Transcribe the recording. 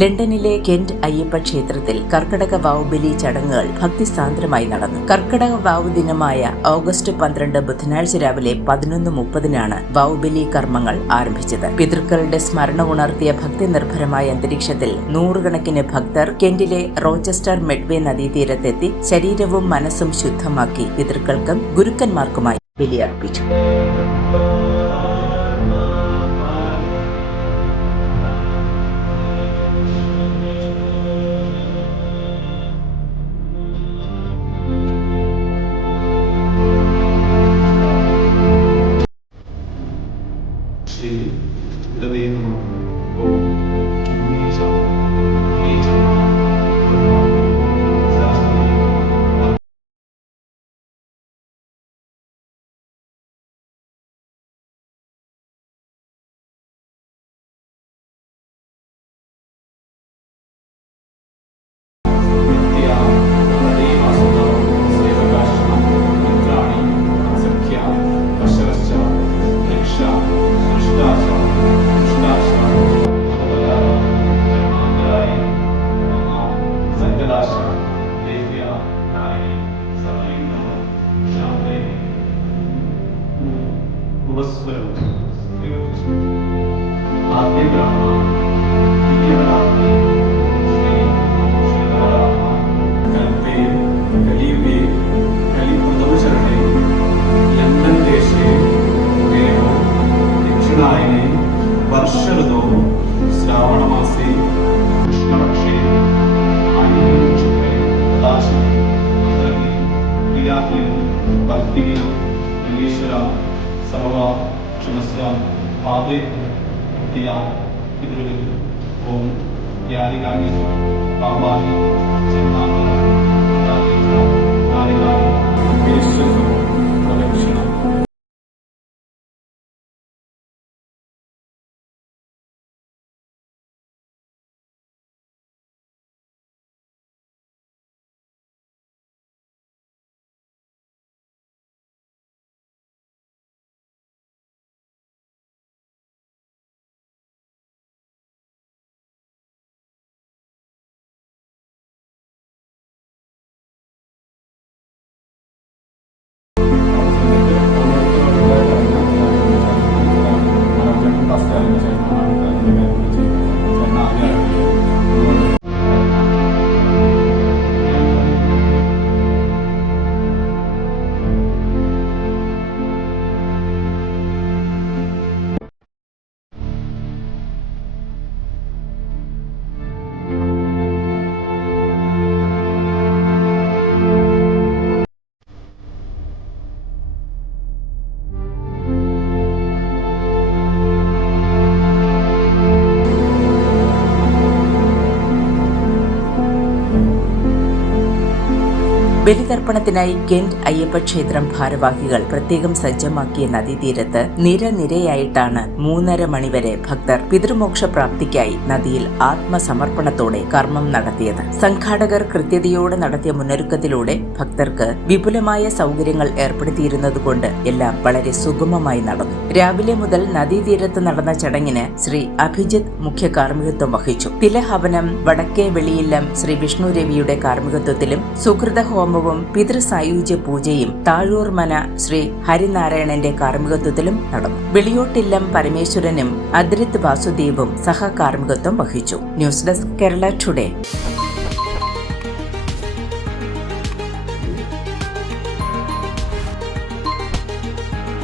ലണ്ടനിലെ കെന്റ് അയ്യപ്പ ക്ഷേത്രത്തിൽ കർക്കടക വാവ് ബലി ചടങ്ങുകൾ ഭക്തിസാന്ദ്രമായി നടന്നു. കർക്കടക വാവ് ദിനമായ ഓഗസ്റ്റ് 12 ബുധനാഴ്ച രാവിലെ 11:30 വാവ് ബലി കർമ്മങ്ങൾ ആരംഭിച്ചത്. പിതൃക്കളുടെ സ്മരണ ഉണർത്തിയ ഭക്തി നിർഭരമായ അന്തരീക്ഷത്തിൽ നൂറുകണക്കിന് ഭക്തർ കെന്റിലെ റോച്ചസ്റ്റർ മെഡ്വേ നദീതീരത്തെത്തി ശരീരവും മനസ്സും ശുദ്ധമാക്കി പിതൃക്കൾക്കും ഗുരുക്കന്മാർക്കുമായി ബലിയർപ്പിച്ചു. वर्षऋतौ श्रावणमासे कृष्णपक्षे भक्तिः ईश्वर सर्वा क्षमस्व पादे भक्तिया पितृ ओम यारिकानि पापानि चिन्तानि ബലിതർപ്പണത്തിനായി കെന്റ് അയ്യപ്പ ക്ഷേത്രം ഭാരവാഹികൾ പ്രത്യേകം സജ്ജമാക്കിയ നദീതീരത്ത് നിരനിരയായിട്ടാണ് 3:30 മണിവരെ ഭക്തർ പിതൃമോക്ഷ പ്രാപ്തിക്കായി നദിയിൽ ആത്മസമർപ്പണത്തോടെ കർമ്മം നടത്തിയത്. സംഘാടകർ കൃത്യതയോടെ നടത്തിയ മുന്നൊരുക്കത്തിലൂടെ ഭക്തർക്ക് വിപുലമായ സൗകര്യങ്ങൾ ഏർപ്പെടുത്തിയിരുന്നതുകൊണ്ട് എല്ലാം വളരെ സുഗമമായി നടന്നു. രാവിലെ മുതൽ നദീതീരത്ത് നടന്ന ചടങ്ങിന് ശ്രീ അഭിജിത്ത് മുഖ്യ കാർമ്മികത്വം വഹിച്ചു. തിലഹവനം വടക്കേ വെളിയില്ലം ശ്രീ വിഷ്ണു രവിയുടെ കാർമ്മികത്വത്തിലും സുഹൃത ഹോമവും പിതൃസായുജ്യ പൂജയും താഴൂർമന ശ്രീ ഹരിനാരായണന്റെ കാർമ്മികത്വത്തിലും നടന്നു. വെളിയോട്ടില്ലം പരമേശ്വരനും അദ്രിത് വാസുദേവും സഹകാർമ്മികത്വം വഹിച്ചു. News desk Kerala today.